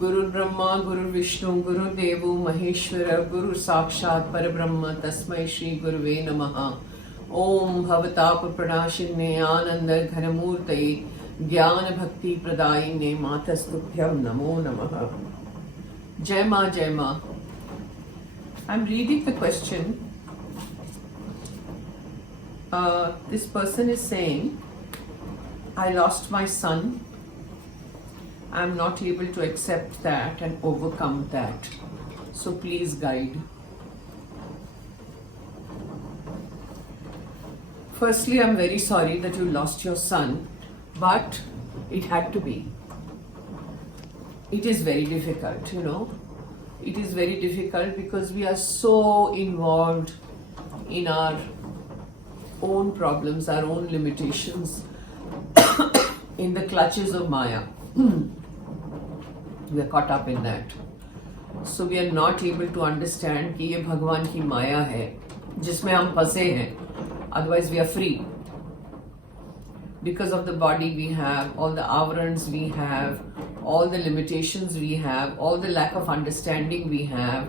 गुरु ब्रह्मा गुरु विष्णु गुरु देवो महेश्वर गुरु साक्षात परब्रह्म तस्मै श्री गुरुवे नमः। ओम भवताप प्रणाशिन्ने आनंद घनमूर्तये ज्ञान भक्ति प्रदायिने मातस्तुभ्यं नमो नमः। जय माँ जय माँ। I am reading the question. This person is saying, I lost my son. I am not able to accept that and overcome that. So please guide. Firstly, I am very sorry that you lost your son, but it had to be. It is very difficult, you know. It is very difficult because we are so involved in our own problems, our own limitations, in the clutches of Maya. We are caught up in that. So we are not able to understand कि ये भगवान की माया है जिसमें हम फंसे हैं. Otherwise we are free. Because of the body we have, all the avarans we have, all the limitations we have, all the lack of understanding we have.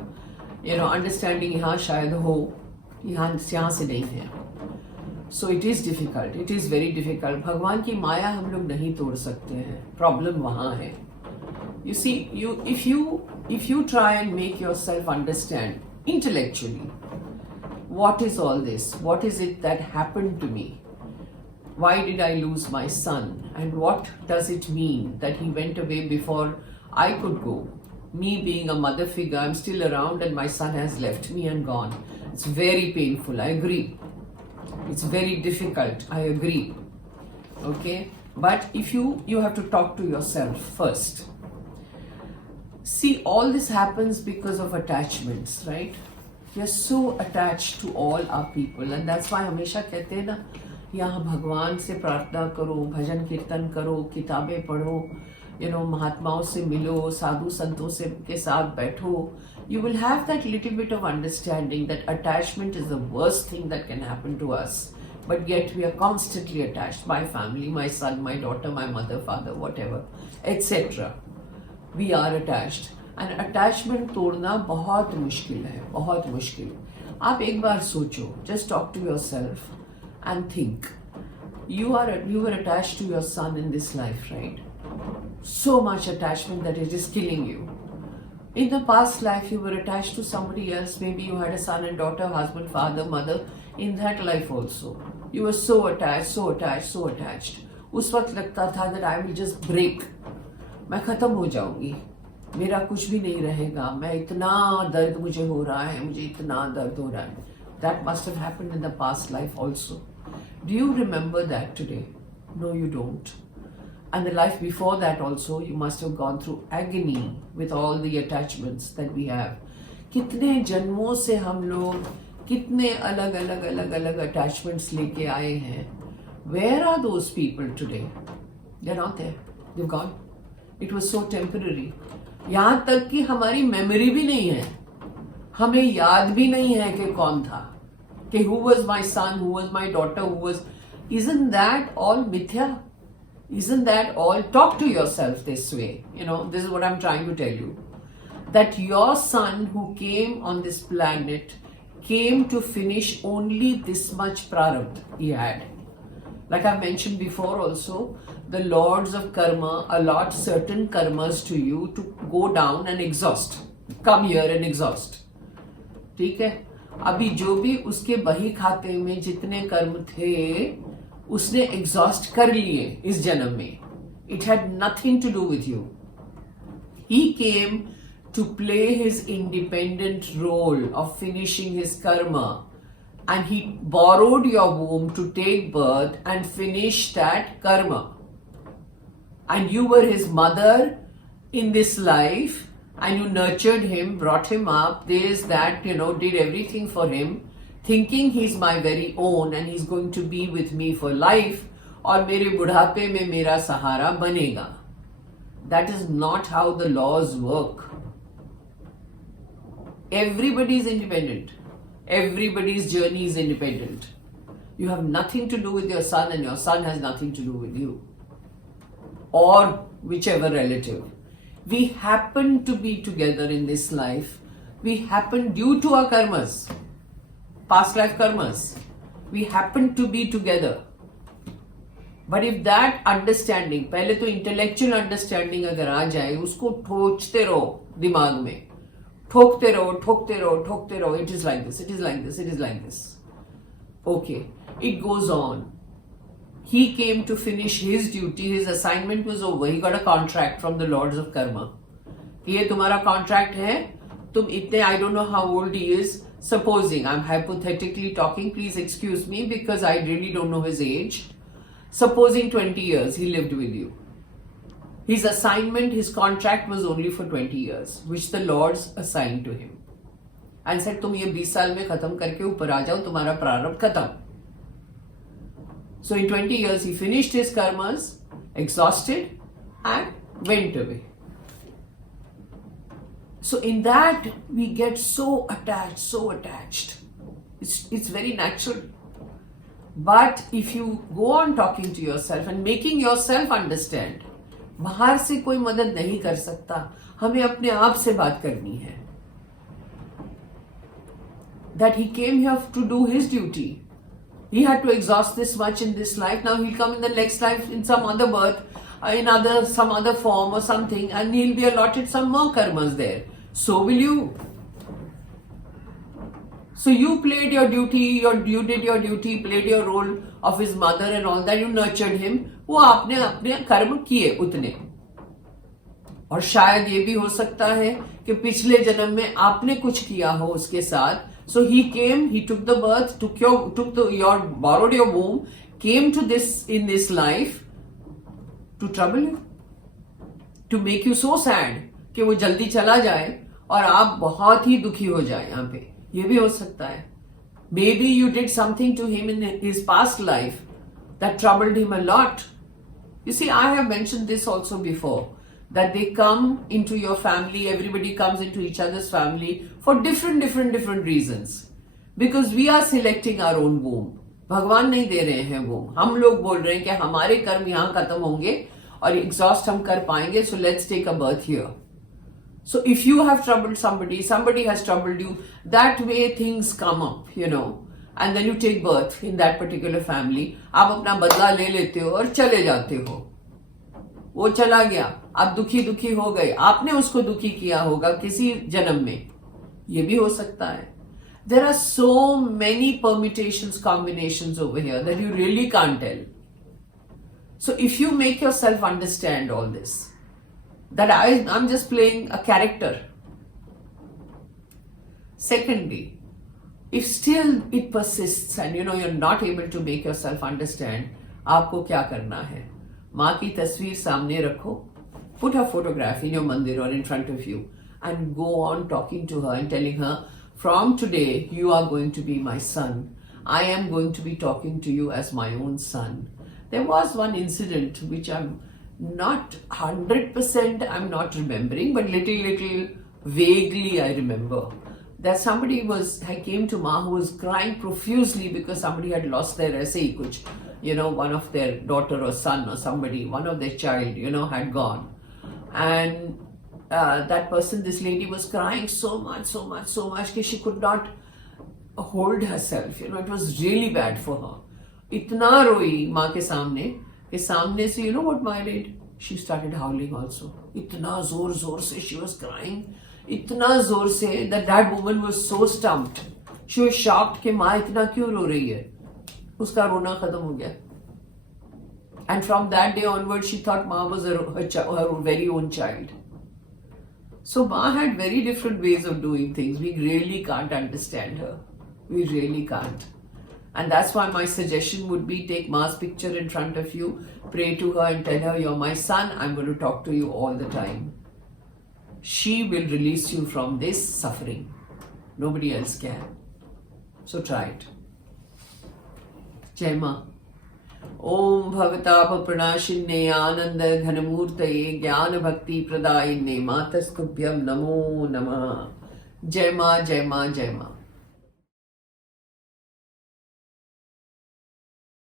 You know, understanding यहाँ शायद हो, यहाँ से नहीं है. So it is difficult. It is very difficult. भगवान की माया हम लोग नहीं तोड़ सकते हैं. Problem वहाँ है. You see, if you try and make yourself understand intellectually, what is all this? What is it that happened to me? Why did I lose my son? And what does it mean that he went away before I could go? Me being a mother figure, I'm still around and my son has left me and gone. It's very painful. I agree. It's very difficult. I agree. Okay? But if you have to talk to yourself first. See, all this happens because of attachments, right? We are so attached to all our people, and that's why हमेशा कहते हैं ना, यहाँ भगवान से प्रार्थना करो, भजन कीर्तन करो, किताबें पढ़ो, you know, महात्माओं से मिलो, साधु संतों से के साथ बैठो. You will have that little bit of understanding that attachment is the worst thing that can happen to us. But yet we are constantly attached. My family, my son, my daughter, my mother, father, whatever, etc. We are attached. And attachment तोड़ना बहुत मुश्किल है, बहुत मुश्किल. आप एक बार सोचो, just talk to yourself and think. You were attached to your son in this life, right? So much attachment that it is killing you. In the past life, you were attached to somebody else. Maybe you had a son and daughter, husband, father, mother. In that life also, you were so attached, so attached, so attached. उस वक्त लगता था that I will just break. मैं खत्म हो जाऊंगी. मेरा कुछ भी नहीं रहेगा. मैं इतना दर्द मुझे हो रहा है. मुझे इतना दर्द हो रहा है. That must have happened in the past life also. Do you remember that today? No, you don't. And the life before that also, you must have gone through agony with all the attachments that we have. कितने जन्मों से हम लोग कितने अलग अलग अलग अलग attachments लेके आए हैं. Where are those people today? They're not there. They've gone. It was so temporary. यहाँ तक कि हमारी मेमोरी भी नहीं है. हमें याद भी नहीं है कि कौन था. कि who was my son, who was my daughter, who was. Isn't that all mithya? Isn't that all? Talk to yourself this way. You know, this is what I'm trying to tell you. That your son who came on this planet came to finish only this much prarabdha he had. Like I mentioned before also, the lords of karma allot certain karmas to you to go down and exhaust. Come here and exhaust. ठीक है? अभी जो भी उसके बही खाते में जितने कर्म थे, उसने exhaust कर लिए इस जन्म में. It had nothing to do with you. He came to play his independent role of finishing his karma, and he borrowed your womb to take birth and finish that karma. And you were his mother in this life, and you nurtured him, brought him up, this, that, you know, did everything for him, thinking he's my very own and he's going to be with me for life, और मेरे बुढ़ापे में मेरा सहारा बनेगा. That is not how the laws work. Everybody is independent. Everybody's journey is independent. You have nothing to do with your son, and your son has nothing to do with you. Or whichever relative. We happen to be together in this life. We happen due to our karmas, past life karmas. We happen to be together. But if that understanding, पहले तो intellectual understanding अगर आ जाए, उसको ठोचते रहो दिमाग में, ठोकते रहो, ठोकते रहो, ठोकते रहो. It is like this, it is like this, it is like this. Okay, it goes on. He came to finish his duty. His assignment was over. He got a contract from the lords of karma. ये तुम्हारा contract है. तुम इतने, I don't know how old he is. Supposing, I'm hypothetically talking. Please excuse me because I really don't know his age. Supposing 20 years he lived with you. His assignment, his contract was only for 20 years, which the lords assigned to him. And said, तुम ये 20 साल में खत्म करके ऊपर आ जाओ, तुम्हारा प्रारब्ध खत्म. So in 20 years he finished his karmas, exhausted, and went away. So in that we get so attached. It's very natural. But if you go on talking to yourself and making yourself understand, बाहर से कोई मदद नहीं कर सकता, हमें अपने आप से बात करनी है. That he came here to do his duty. He had to exhaust this much in this life. Now he'll come in the next life in some other birth, in some other form or something, and he'll be allotted some more karmas there. So will you. So you played your duty, you did your duty, played your role of his mother and all that. You nurtured him. वो आपने अपने कर्म किए उतने. और शायद ये भी हो सकता है कि पिछले जन्म में आपने कुछ किया हो उसके साथ. So he came, he took the birth, borrowed your womb, came to in this life to trouble you, to make you so sad कि वो जल्दी चला जाए और आप बहुत ही दुखी हो जाए यहाँ पे. ये भी हो सकता है. Maybe you did something to him in his past life that troubled him a lot. You see, I have mentioned this also before, that they come into your family, everybody comes into each other's family for different reasons. Because we are selecting our own womb. भगवान नहीं दे रहे हैं womb. हम लोग बोल रहे हैं कि हमारे कर्म यहाँ खत्म होंगे और exhaust हम कर पाएंगे, so let's take a birth here. So if you have troubled somebody has troubled you, that way things come up, and then you take birth in that particular family. आप अपना बदला ले लेते हो और चले जाते हो. वो चला गया, आप दुखी हो गए, आपने उसको दुखी किया होगा किसी जन्म में. ये भी हो सकता है. There are so many permutations, combinations over here that you really can't tell. So if you make yourself understand all this, that I'm just playing a character. Secondly, if still it persists and you're not able to make yourself understand, आपको क्या करना है? माँ की तस्वीर सामने रखो, put her photograph in your mandir or in front of you, and go on talking to her and telling her, from today you are going to be my son. I am going to be talking to you as my own son. There was one incident which I'm not 100% I'm not remembering, but little vaguely I remember that I came to Ma who was crying profusely because somebody had lost their ऐसे ही कुछ, one of their daughter or son or somebody, one of their child, had gone. And that person, this lady was crying so much that she could not hold herself. It was really bad for her. इतना रोई माँ के सामने से, what Ma did? She started howling also. इतना जोर से she was crying. इतना जोर से that woman was so stumped. She was shocked कि माँ इतना क्यों रो रही है. उसका रोना खत्म हो गया. And from that day onward, she thought Ma was her very own child. So Ma had very different ways of doing things. We really can't understand her. We really can't. And that's why my suggestion would be, take Ma's picture in front of you, pray to her and tell her, you're my son, I'm going to talk to you all the time. She will release you from this suffering. Nobody else can. So try it. Jai Ma. Om Bhavatapa Pranashinne Ananda Ghanamurtaye Jnana Bhakti Pradayinne Matastubhyam Namo Namah. Jai Ma, Jai Ma, Jai Ma.